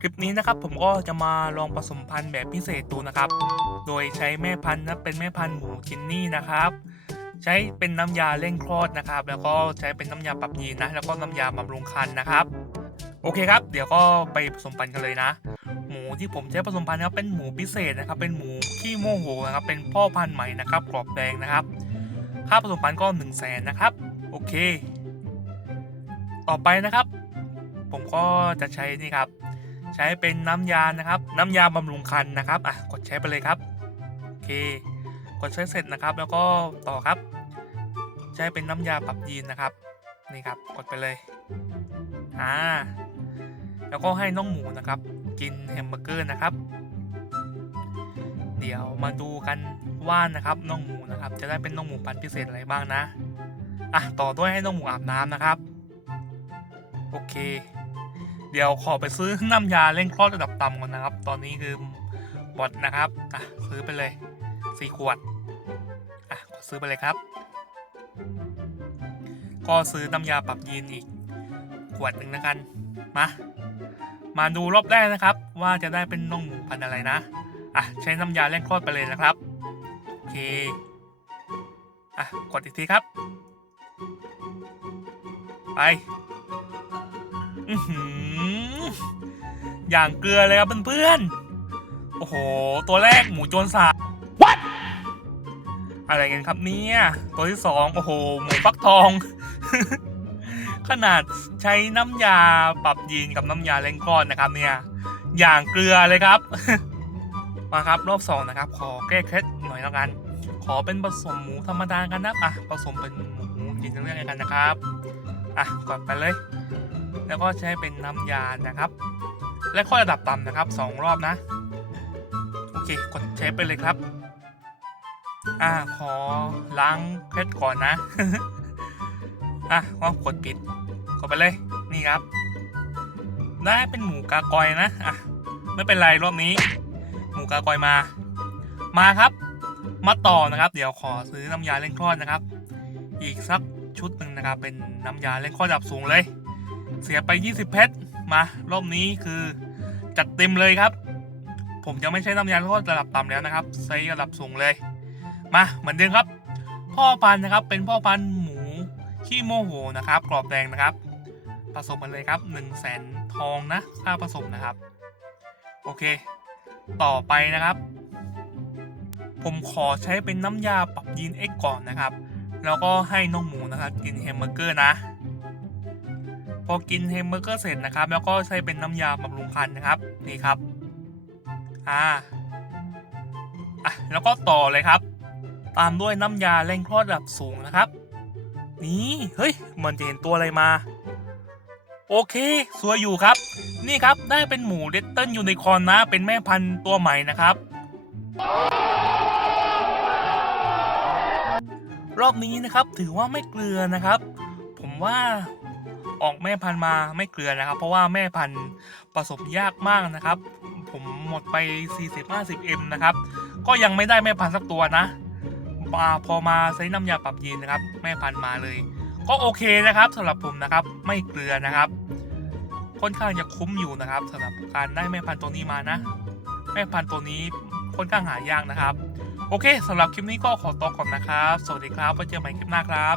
คลิปนี้นะครับผมก็จะมาลองผสมพันธุ์แบบพิเศษดูนะครับ โดยใช้แม่พันธุ์นะเป็นแม่พันธุ์หมูจินนี่นะครับ ใช้เป็นน้ำยาเร่งคลอดนะครับ แล้วก็ใช้เป็นน้ำยาปรับยีนนะ แล้วก็น้ำยาบำรุงครรภ์นะครับ โอเคครับ เดี๋ยวก็ไปผสมพันธุ์กันเลยนะ หมูที่ผมใช้ผสมพันธุ์นะครับเป็นหมูพิเศษนะครับ เป็นหมูขี้โมโหนะครับ เป็นพ่อพันธุ์ใหม่นะครับ กรอบแดงนะครับ ค่าผสมพันธุ์ก็1 0 0 0 0แสนนะครับ โอเค ต่อไปนะครับ ผมก็จะใช้นี่ครับ ใช้เป็นน้ำยานะครับ น้ำยาบำรุงครรภ์นะครับอะกดใช้ไปเลยครับโอเค กดใช้เสร็จนะครับ แล้วก็ต่อครับ ใช้เป็นน้ำยาปรับยีนนะครับนี่ครับ กดไปเลยอ่าแล้วก็ให้น้องหมูนะครับ กินแฮมเบอร์เกอร์นะครับ เดี๋ยวมาดูกันว่านะครับน้องหมูนะครับ จะได้เป็นน้องหมูพันธุ์พิเศษอะไรบ้างนะอะต่อด้วยให้น้องหมูอาบน้ำนะครับ โอเค เดี๋ยวขอไปซื้อน้ำยาเร่งคลอดระดับต่ำก่อนนะครับ ตอนนี้คือบอดนะครับอะซื้อไปเลยสี่ขวดอะซื้อไปเลยครับ ก็ซื้อน้ำยาปรับยีนอีกขวดหนึ่งนะกันมามาดูรอบแรกนะครับ ว่าจะได้เป็นน้องหมูพันอะไรนะอะใช้น้ำยาเร่งคลอดไปเลยนะครับโอเคอะกดอีกทีครับ ไป อือหืออย่างเกลือเลยครับเพื่อนๆ โอ้โห ตัวแรกหมูโจรสา What อะไรกันครับเนี่ย ตัวที่สองโอ้โห หมูฟักทอง ขนาดใช้น้ำยาปรับยีนกับน้ำยาเล่งคลอดนะครับ เนี่ย อย่างเกลือเลยครับ มาครับรอบสองนะครับ ขอแก้เคล็ดหน่อยแล้วกัน ขอเป็นผสมหมูธรรมดากันนะอะผสมเป็นหมูกินเรื่องกันนะครับ อะก่อนไปเลย แล้วก็ใช้เป็นน้ำยานะครับ และข้อระดับต่ำนะครับสองรอบนะ โอเค กดใช้ไปเลยครับ อ่าขอล้างเคล็ดก่อนนะ อะก็กดปิด กดไปเลย นี่ครับ ได้เป็นหมูกากอยนะ อะ ไม่เป็นไรรอบนี้ หมูกากอยมา มาครับ มาต่อนะครับ เดี๋ยวขอซื้อน้ำยาเล่งคลอดนะครับ อีกสักชุดหนึ่งนะครับ เป็นน้ำยาเล่งคลอดระดับสูงเลย เสียไป 20 เพชรมารอบนี้คือจัดเต็มเลยครับ ผมจะไม่ใช้น้ำยาลดระดับต่ำแล้วนะครับใช้ระดับสูงเลย มาเหมือนเดิมครับ พ่อพันธุ์นะครับเป็นพ่อพันธุ์หมูขี้โมโหนะครับ กรอบแดงนะครับ ผสมกันเลยครับ1 0 0 0 0แสนทองนะค่าผสมนะครับ โอเค ต่อไปนะครับ ผมขอใช้เป็นน้ำยาปรับยีน X ก่อนนะครับ แล้วก็ให้น้องหมูนะครับกินแฮมเบอร์เกอร์นะ พอกินแฮมเบอร์เกอร์เสร็จนะครับ แล้วก็ใช้เป็นน้ำยาบำรุงครรภ์นะครับ นี่ครับ อ่าอะแล้วก็ต่อเลยครับ ตามด้วยน้ำยาเร่งคลอดระดับสูงนะครับ นี่เฮ้ยเหมือนจะเห็นตัวอะไรมา โอเคสวยอยู่ครับ นี่ครับได้เป็นหมูเลตเติ้ลยูนิคอนนะ เป็นแม่พันธุ์ตัวใหม่นะครับรอบนี้นะครับถือว่าไม่เกลือนะครับ ผมว่า ออกแม่พันธุ์มาไม่เกลือนะครับ เพราะว่าแม่พันธุ์ผสมยากมากนะครับ ผมหมดไป 40-50M นะครับ ก็ยังไม่ได้แม่พันธุ์สักตัวนะมาพอมาใช้น้ำยาปรับยีนนะครับ แม่พันธุ์มาเลย ก็โอเคนะครับสำหรับผมนะครับไม่เกลือนะครับค่อนข้างจะคุ้มอยู่นะครับสำหรับการได้แม่พันธุ์ตัวนี้มานะ แม่พันธุ์ตัวนี้ค่อนข้างหายากนะครับ โอเคสำหรับคลิปนี้ก็ขอตัวก่อนนะครับ สวัสดีครับไว้เจอกันใหม่คลิปหน้าครับ